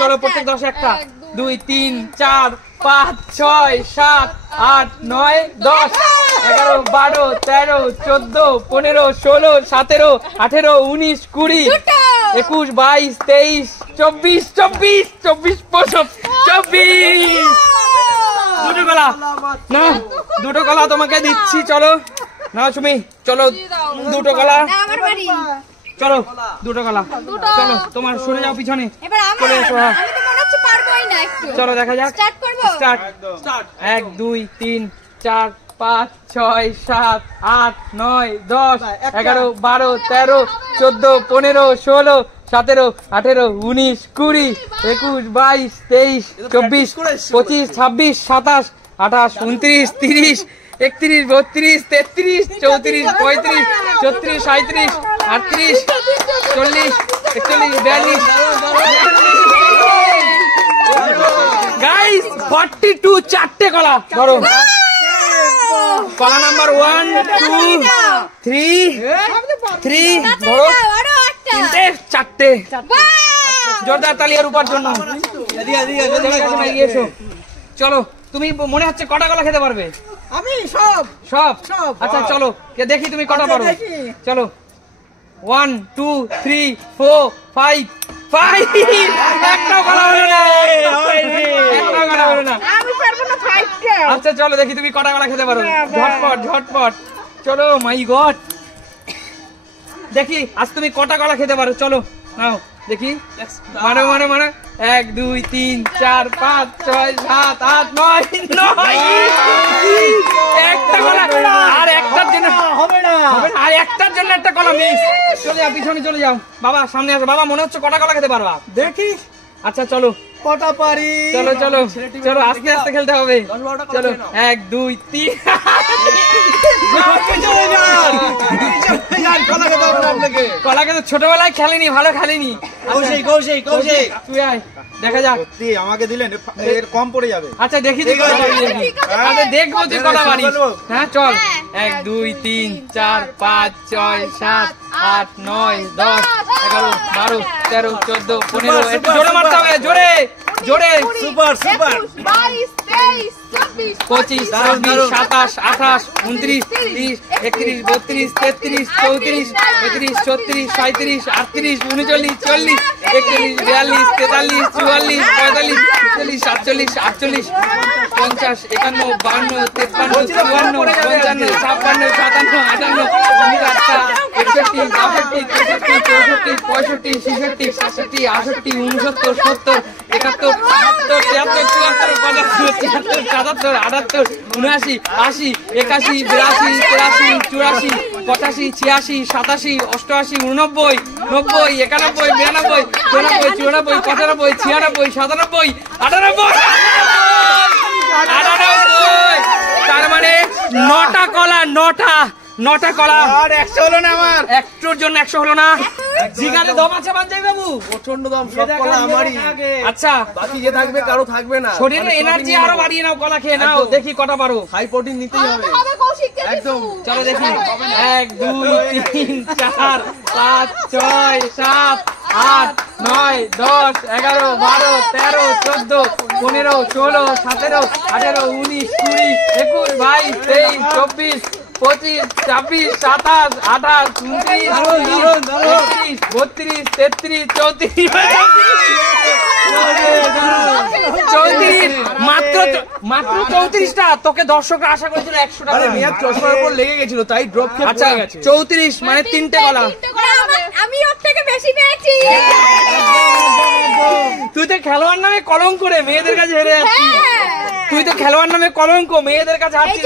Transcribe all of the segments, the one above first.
চলো প্রত্যেক 10 একটা 2 3 4 5 6 7 8 9 10 11 12 13 14 15 16 17 18 19 20 21 22 23 24 দুটো কলা না, দুটো কলা তোমাকে দিচ্ছি। চলো না সুমি, চলো দুটো কলা, চলো দুটো কলা, চলো তোমার সরে যাও পিছনে, চলে এসো। চলো দেখা যাক, স্টার্ট। 1 2 3 4 5 6 7 8 9 10 11 12 13 14 15 16 17 18 19 20 21 22 23 24 25 26 27 28 29 30 31 32 33 34 35 36 37 38 40 41 42 গাইস 42 চারটে কলা ধরো। কলা নাম্বার 1 2 3 ধরো, তিনটে চারটে। জোরদার তালি আর উপর জন্য। চলো তুমি মনে হচ্ছে কটা কলা খেতে পারবে? আমি সব। আচ্ছা চলো দেখি তুমি কটা পারো। চলো 1 2 3 4 5 একটা কলা হলো না, একটা কলা হলো না। আমি পারবো না 5টা। আচ্ছা চলো দেখি তুমি কটা কলা খেতে পারো। ঝটপট চলো। মাই গড, দেখি আজ তুমি কটা কলা খেতে পারো। চলো নাও দেখি, মারো 1 2 3 4 5 6 7 8 9 একটা কলা আর একটার জন্য হবে না, আর একটার জন্য একটা কলা মিস। চলে যাও পিছনে, চলে যাও। বাবা সামনে আসো। বাবা মনে হচ্ছে কটা কলা খেতে পারবা দেখি। আচ্ছা চলো কটা পারি। চলো আস্তে আস্তে খেলতে হবে। চলো 1 2 3 কলা খেতে ছোটবেলায় খেলেনি, ভালো খেলেনি। কৌশিক তুই আয়, দেখা যাক। আমাকে দিলেন এর কম পড়ে যাবে। আচ্ছা দেখি তুই কটা পারি, আচ্ছা দেখবো তুই কটা পারিস। হ্যাঁ চল 1 2 3 4 5 6 7 8 9 10 11 12 13 14 15 একটু জোরে মারতে হবে, জোরে সুপার 22 23 25 26 27 28 29 30 31 32 33 34 35 36 37 38 39 40 41 42 43 44 45 46 47 48 50 51 52 53 54 55 56 57 58 61 62 63 64 65 66 67 68 69 70 71 72 73 74 75 76 77 78 79 80 81 82 83 84 85 86 87 88 89 90 91 92 93 94 95 96 97 তার মানে 9টা কলা, 9টা কলা আর 100 হলো না। আমার একটুর জন্য 100 হলো না। জিগারে দম আছে বাঞ্জাই বাবু, প্রচন্ড দম, সব কলা আমারই। আচ্ছা বাকি যে থাকবে কারো থাকবে না। শরীরে এনার্জি আরো বাড়িয়ে নাও, কলা খেয়ে নাও, দেখি কটা পারো। হাই প্রোটিন নিতেই হবে একদম। চলো দেখি 1 2 3 4 5 6 7 8 9 10 11 12 13 14 15 16 17 18 19 20 21 22 23 24 25 26 27 28 29 32 33 34 মাত্র 34টা। তোকে দর্শকরা আশা করেছিল 100টা। চশমার উপর লেগে গেছিল তাই ড্রপ খেয়ে আচ্ছা 34 মানে 3টে কলা। আমি ওর থেকে বেশি পেয়েছি। তুই তো খেলোয়াড় নামে কলঙ্ক করে মেয়েদের কাছে হেরে যাচ্ছিস। তুই তো খেলোয়াড় নামে কলঙ্ক, মেয়েদের কাছে হারছিস।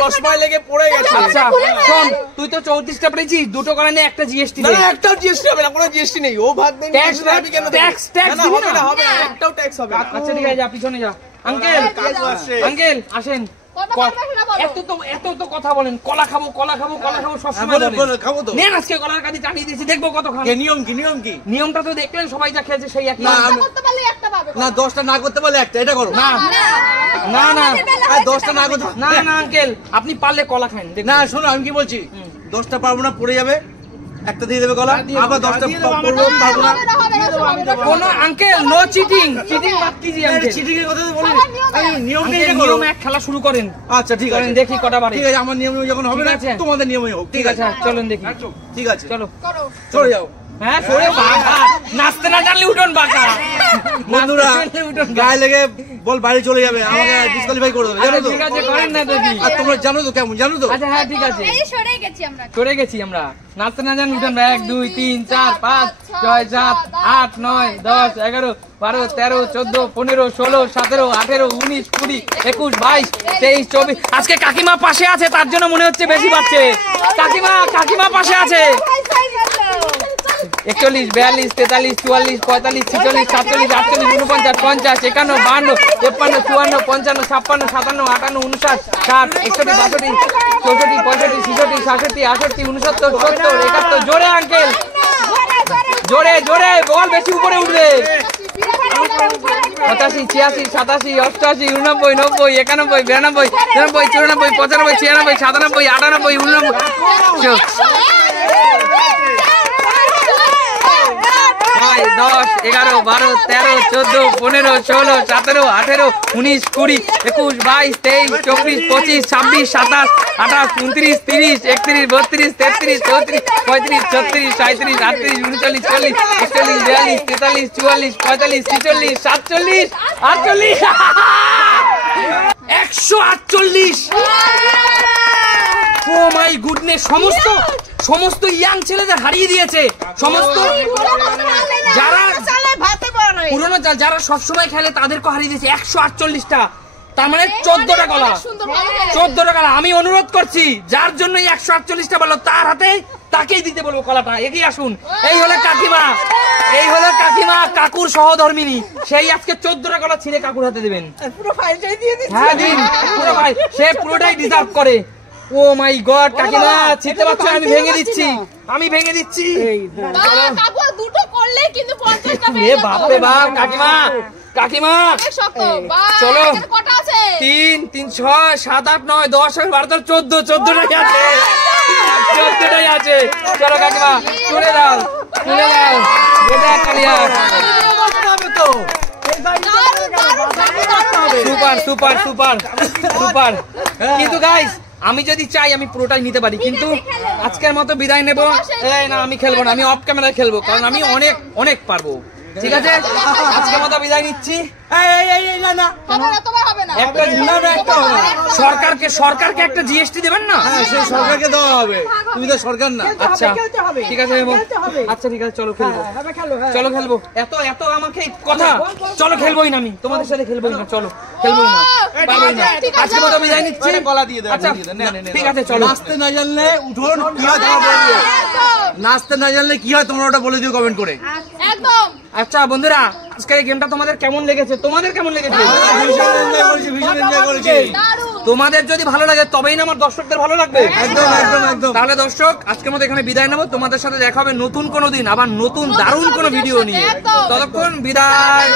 চশমায় লেগে পড়ে গেছে। আচ্ছা শোন, তুই তো 34টা পেয়েছিস, দুটো কলা নিয়ে একটা জিএসটি না, একটাও জিএসটি হবে না, কোনো জিএসটি নেই। ও ভাগ দেন ট্যাক্স হবে না, হবে না, একটাও ট্যাক্স হবে না। আচ্ছা ঠিক আছে, যা পিছনে যা। আঙ্কেল আসেন। এত তো কথা বলেন, কলা খাবো সবসময় নেন। আজকে কলার কাছে চালিয়ে দিয়েছি, দেখবো কত খান। নিয়ম কি? নিয়মটা তো দেখলেন, সবাই যা খেয়েছে সেই একই। না 10টা না করতে পারলে একটা, এটা করো। না 10টা না করতে না আঙ্কেল, আপনি পারলে কলা খান। না শোনো, আমি কি বলছি, 10টা পারবো না, পড়ে যাবে। একটা দিয়ে দেবে গলা, আবার 10টা পড়বো, পারবো না। কোন আঙ্কেল নো চিটিং, চিটিং বাদ কিজিয়ে আঙ্কেল। চিটিং এর কথা তো বলি, নিয়মটা এটা করো। নিয়ম এক খেলা শুরু করেন। আচ্ছা ঠিক আছে, দেখি কটা বারে। ঠিক আছে, আমার নিয়মে যখন হবে না ঠিক আছে। তোমাদের নিয়মে হোক। ঠিক আছে, চলেন দেখি। ঠিক আছে, চলো চলে যাও। হ্যাঁ সরে বাঁকা, নাচতে না জানলে উঠোন বাঁকা। বন্ধুরা নাচতে জানলে উঠোন বাঁকা। গায়ে লেগে বল বাইরে চলে যাবে, আমাকে ডিসকোয়ালিফাই করে দেবে, জানো তো? ঠিক আছে, করেন না দেখি। আর তোমরা জানো তো কেমন, জানো তো? আচ্ছা হ্যাঁ ঠিক আছে, এই সরে গেছি আমরা। সরে গেছি আমরা। নাচতে না জান উঠেন। 1 2 3 4 5 6 7 8 9 10 11 12 13 14 15 16 17 18 19 20 21 22 23 24। আজকে কাকিমা পাশে আছে, তার জন্য মনে হচ্ছে বেশি পাচ্ছে। কাকিমা পাশে আছে। 41 42 43 44 45 46 47 48 49 50 51 52 53 54 55 56 57 58 59 60 61 62 64 65 66 67 68 69 70 71। জোরে আঙ্কেল, জোরে জোরে বল, বেশি উপরে উঠবে। 85 86 87 88 89 90 91 92 93 94 95 96 97 97 98 99 9 10 11 12 13 14 15 16 17 18 19 20 21 22 23 24 25 26 27 28 29 30 31 32 33 34 35 36 37 38 39 40 41 42 43 44 45 46 47 48 148। ও মাই গুডনেস, সমস্ত ইয়াং ছেলেদের হারিয়ে দিয়েছে। সমস্ত যারা পুরনো যারা সবসময় খেলে তাদেরকে হারিয়ে দিয়েছে 148টা। তার মানে 14টা গলা, 14টা গলা। আমি অনুরোধ করছি যার জন্য 148টা বলো তার হাতে তাকেই দিতে বলবো কলাটা। এগিয়ে আসুন। এই হলো কাকিমা, কাকুর সহধর্মিনী। সেই আজকে 14টা গলা ছিঁড়ে কাকুর হাতে দেবেন। পুরো ফাইলটাই দিয়ে দিচ্ছি। হ্যাঁ দিন, পুরো ভাই, সে পুরোটাই ডিজার্ভ করে। ও মাই গড কাকিমা, ছিঁড়তে পারছো? আমি ভেঙে দিচ্ছি। কাকু দুটো করলে কিন্তু 50টা এ বাপ রে বাপ, কাকিমা চলো। কটা আছে? 3 3 6 7 8 9 10 11 12 14টাই আছে। 14টাই আছে। চলো কাকিমা তুলে দাও। এটা কালিয়া। সুপার। কিন্তু গাইস আমি যদি চাই আমি পুরোটাই নিতে পারি, কিন্তু আজকের মতো বিদায় নেব। না আমি খেলবো না, আমি অফ ক্যামেরায় খেলবো, কারণ আমি অনেক পারবো। ঠিক আছে, আজকের মতো বিদায় নিচ্ছি। সরকারকে একটা জিএসটি দেবেন না? হ্যাঁ, সেই সরকারকে দেওয়া হবে, তুমি তো সরকার না। আচ্ছা ঠিক আছে, আচ্ছা ঠিক আছে, চলো খেলবো। চলো খেলবো। এত আমাকে কথা, চলো খেলবোই না, আমি তোমাদের সাথে খেলবোই না। চলো খেলবোই না, পারবোই না। আজকের মতো বিদায় নিচ্ছি। গলা দিয়ে দেবে। আচ্ছা ঠিক আছে, চলো। নাচতে না জানলে উঠোন কি হয় তোমরা বলবে, নাচতে না জানলে কি হয় তোমরা ওটা বলে দিও কমেন্ট করে। একদম। আচ্ছা বন্ধুরা, আজকের এই গেমটা তোমাদের কেমন লেগেছে? ভীষণ এনজয় করেছি। তোমাদের যদি ভালো লাগে তবেই না আমার দর্শকদের ভালো লাগবে। একদম। তাহলে দর্শক আজকের মতো এখানে বিদায় নেবো। তোমাদের সাথে দেখা হবে নতুন কোনো দিন, আবার নতুন দারুণ কোনো ভিডিও নিয়ে। ততক্ষণ বিদায়।